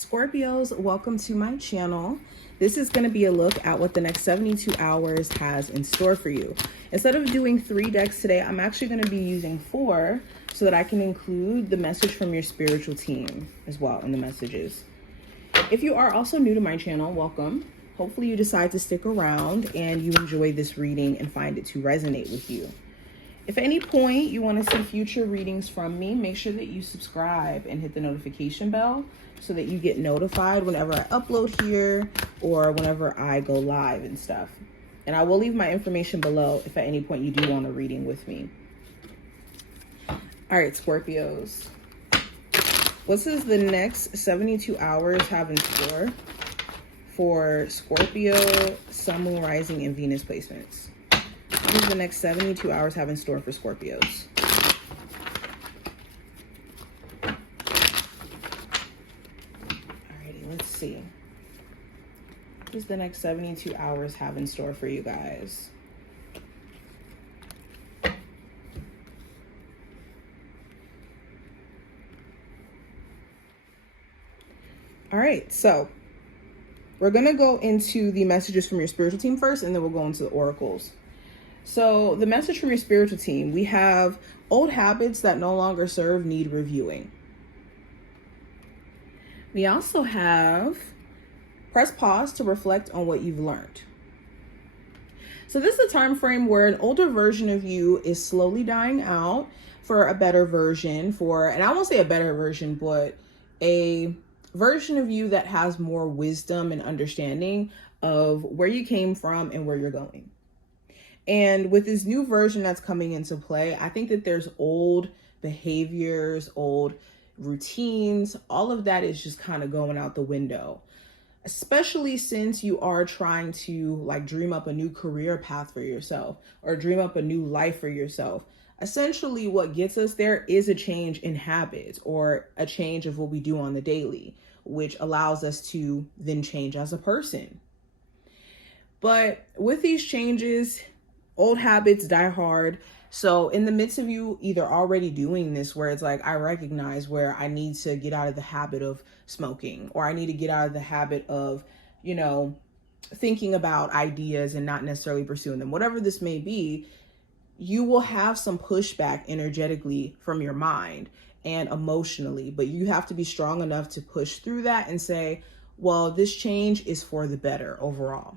Scorpios, welcome to my channel. This is going to be a look at what the next 72 hours has in store for you. Instead of doing 3 decks today, I'm actually going to be using 4 so that I can include the message from your spiritual team as well in the messages. If you are also new to my channel, welcome. Hopefully you decide to stick around and you enjoy this reading and find it to resonate with you. If at any point you want to see future readings from me, make sure that you subscribe and hit the notification bell so that you get notified whenever I upload here or whenever I go live and stuff. And I will leave my information below if at any point you do want a reading with me. All right, Scorpios. What does the next 72 hours have in store for Scorpio, Sun, Moon, Rising, and Venus placements? What does the next 72 hours have in store for Scorpios? Alrighty, let's see. What does the next 72 hours have in store for you guys? All right, so we're going to go into the messages from your spiritual team first, and then we'll go into the oracles. So the message from your spiritual team, we have old habits that no longer serve need reviewing. We also have press pause to reflect on what you've learned. So this is a time frame where an older version of you is slowly dying out for a better version, and I won't say a better version, but a version of you that has more wisdom and understanding of where you came from and where you're going. And with this new version that's coming into play, I think that there's old behaviors, old routines, all of that is just kind of going out the window, especially since you are trying to like dream up a new career path for yourself or dream up a new life for yourself. Essentially, what gets us there is a change in habits or a change of what we do on the daily, which allows us to then change as a person. But with these changes, old habits die hard. So in the midst of you either already doing this, where it's like, I recognize where I need to get out of the habit of smoking, or I need to get out of the habit of, thinking about ideas and not necessarily pursuing them, whatever this may be, you will have some pushback energetically from your mind and emotionally, but you have to be strong enough to push through that and say, well, this change is for the better overall.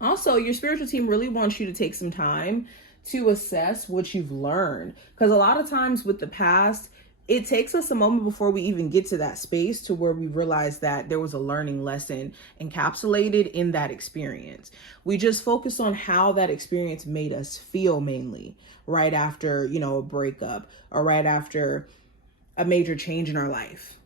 Also, your spiritual team really wants you to take some time to assess what you've learned. Because a lot of times with the past, it takes us a moment before we even get to that space to where we realize that there was a learning lesson encapsulated in that experience. We just focus on how that experience made us feel mainly right after, a breakup or right after a major change in our life.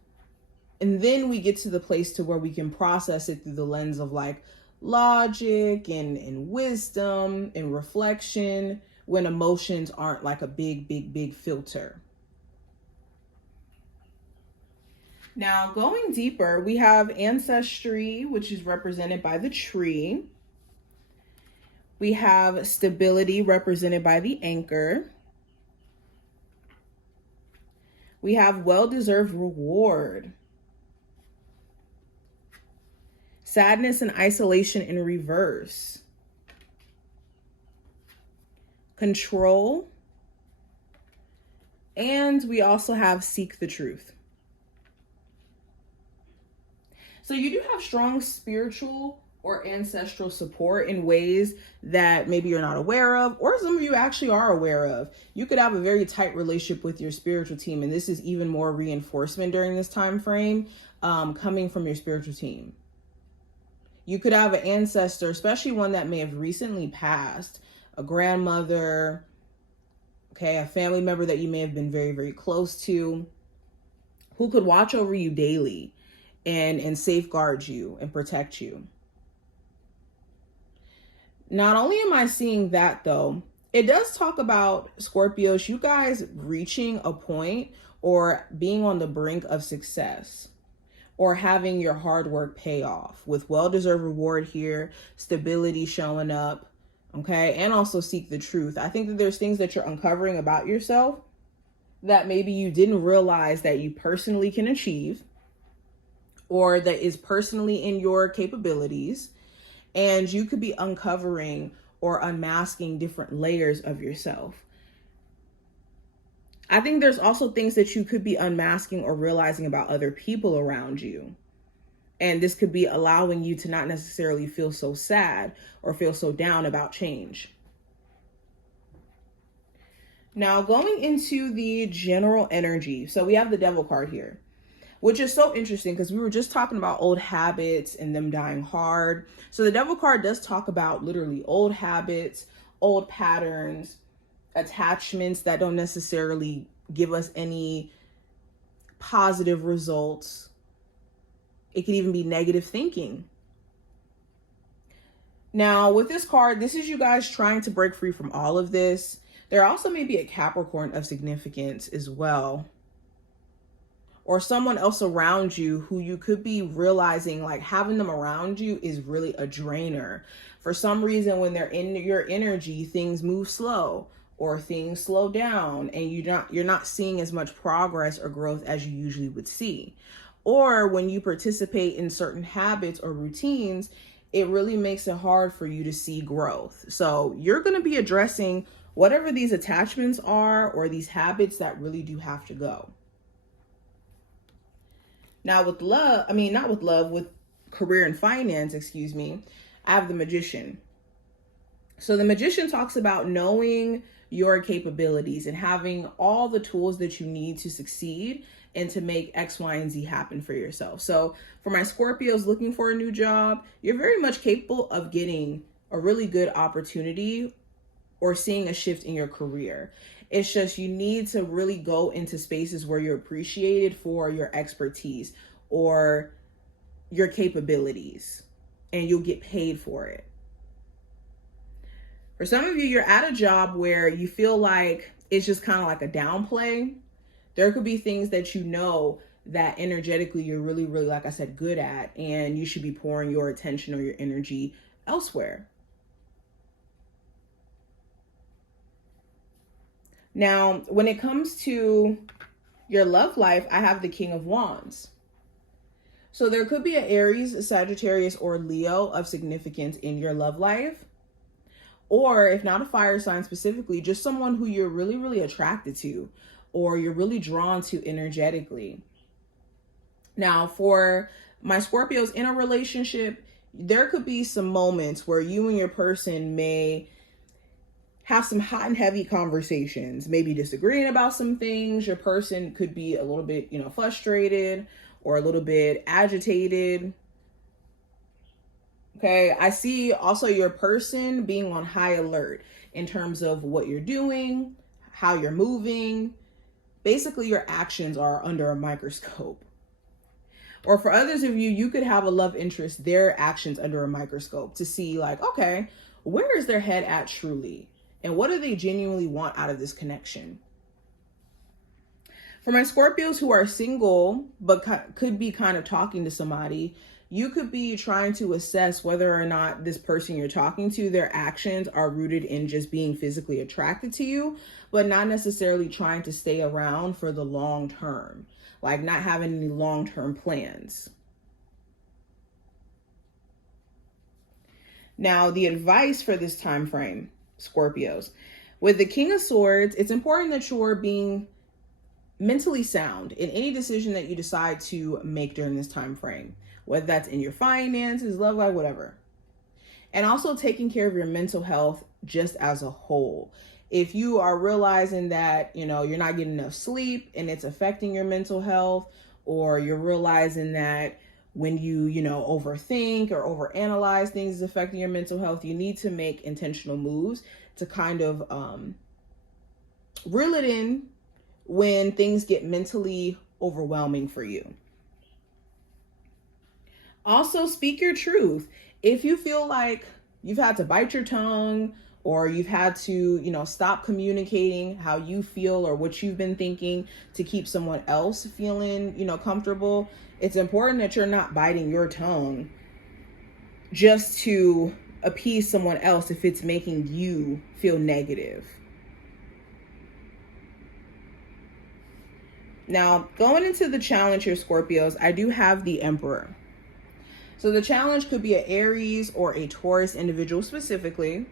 And then we get to the place to where we can process it through the lens of like, logic and wisdom and reflection when emotions aren't like a big filter. Now, going deeper, we have ancestry, which is represented by the tree. We have stability represented by the anchor. We have well-deserved reward. Sadness and isolation in reverse. Control. And we also have seek the truth. So you do have strong spiritual or ancestral support in ways that maybe you're not aware of, or some of you actually are aware of. You could have a very tight relationship with your spiritual team, and this is even more reinforcement during this time frame coming from your spiritual team. You could have an ancestor, especially one that may have recently passed, a grandmother, a family member that you may have been very, very close to, who could watch over you daily and safeguard you and protect you. Not only am I seeing that though, it does talk about Scorpios, you guys reaching a point or being on the brink of success, or having your hard work pay off with well-deserved reward here, stability showing up, and also seek the truth. I think that there's things that you're uncovering about yourself that maybe you didn't realize that you personally can achieve. or that is personally in your capabilities. And you could be uncovering or unmasking different layers of yourself. I think there's also things that you could be unmasking or realizing about other people around you. And this could be allowing you to not necessarily feel so sad or feel so down about change. Now, going into the general energy. So we have the Devil card here, which is so interesting because we were just talking about old habits and them dying hard. So the Devil card does talk about literally old habits, old patterns, attachments that don't necessarily give us any positive results. It could even be negative thinking. Now, with this card, this is you guys trying to break free from all of this. There also may be a Capricorn of significance as well, or someone else around you who you could be realizing like having them around you is really a drainer. For some reason, when they're in your energy, things move slow or things slow down, and you're not seeing as much progress or growth as you usually would see. Or when you participate in certain habits or routines, it really makes it hard for you to see growth. So you're going to be addressing whatever these attachments are or these habits that really do have to go. Now with love, with career and finance, I have the Magician. So the Magician talks about knowing your capabilities and having all the tools that you need to succeed and to make X, Y, and Z happen for yourself. So for my Scorpios looking for a new job, you're very much capable of getting a really good opportunity or seeing a shift in your career. It's just you need to really go into spaces where you're appreciated for your expertise or your capabilities, and you'll get paid for it. For some of you, you're at a job where you feel like it's just kind of like a downplay. There could be things that you know that energetically you're really, really, like I said, good at, and you should be pouring your attention or your energy elsewhere. Now, when it comes to your love life, I have the King of Wands. So there could be an Aries, Sagittarius, or Leo of significance in your love life. Or if not a fire sign specifically, just someone who you're really, really attracted to or you're really drawn to energetically. Now, for my Scorpios in a relationship, there could be some moments where you and your person may have some hot and heavy conversations, maybe disagreeing about some things. Your person could be a little bit, frustrated or a little bit agitated. Okay, I see also your person being on high alert in terms of what you're doing, how you're moving. Basically, your actions are under a microscope. Or for others of you, you could have a love interest, their actions under a microscope to see like, okay, where is their head at truly? And what do they genuinely want out of this connection? For my Scorpios who are single, but could be kind of talking to somebody, you could be trying to assess whether or not this person you're talking to, their actions are rooted in just being physically attracted to you, but not necessarily trying to stay around for the long term, like not having any long-term plans. Now, the advice for this time frame, Scorpios, with the King of Swords, it's important that you're being mentally sound in any decision that you decide to make during this time frame, whether that's in your finances, love life, whatever. And also taking care of your mental health just as a whole. If you are realizing that, you're not getting enough sleep and it's affecting your mental health, or you're realizing that when you, overthink or overanalyze things is affecting your mental health, you need to make intentional moves to kind of reel it in when things get mentally overwhelming for you. Also, speak your truth. If you feel like you've had to bite your tongue or you've had to, stop communicating how you feel or what you've been thinking to keep someone else feeling, comfortable, it's important that you're not biting your tongue just to appease someone else if it's making you feel negative. Now, going into the challenge here, Scorpios, I do have the Emperor. So the challenge could be an Aries or a Taurus individual specifically.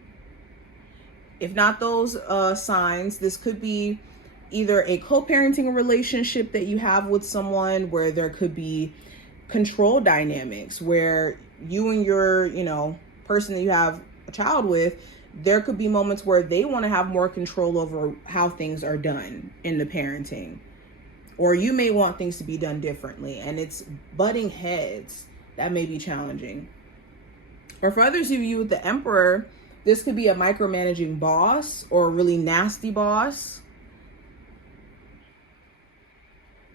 If not those signs, this could be either a co-parenting relationship that you have with someone where there could be control dynamics where you and your, person that you have a child with, there could be moments where they want to have more control over how things are done in the parenting. Or you may want things to be done differently, and it's butting heads that may be challenging. Or for others of you with the Emperor, this could be a micromanaging boss or a really nasty boss.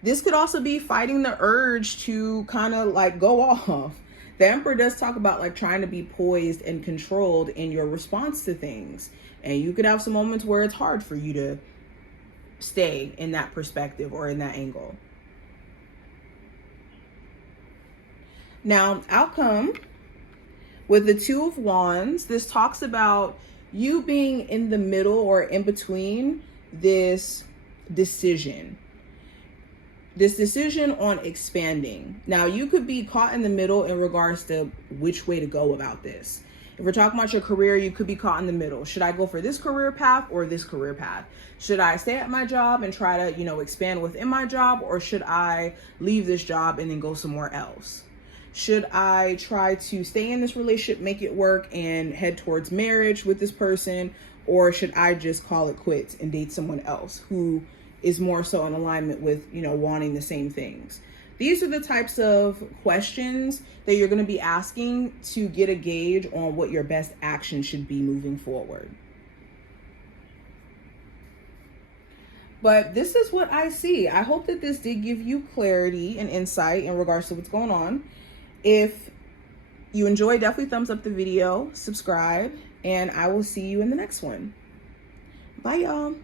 This could also be fighting the urge to kind of like go off. The Emperor does talk about like trying to be poised and controlled in your response to things. And you could have some moments where it's hard for you to stay in that perspective or in that angle. Now, outcome with the Two of Wands, this talks about you being in the middle or in between this decision on expanding. Now, you could be caught in the middle in regards to which way to go about this. If we're talking about your career, you could be caught in the middle. Should I go for this career path or this career path? Should I stay at my job and try to, expand within my job, or should I leave this job and then go somewhere else? Should I try to stay in this relationship, make it work, and head towards marriage with this person, or should I just call it quits and date someone else who is more so in alignment with, wanting the same things? These are the types of questions that you're going to be asking to get a gauge on what your best action should be moving forward. But this is what I see. I hope that this did give you clarity and insight in regards to what's going on. If you enjoyed, definitely thumbs up the video, subscribe, and I will see you in the next one. Bye, y'all.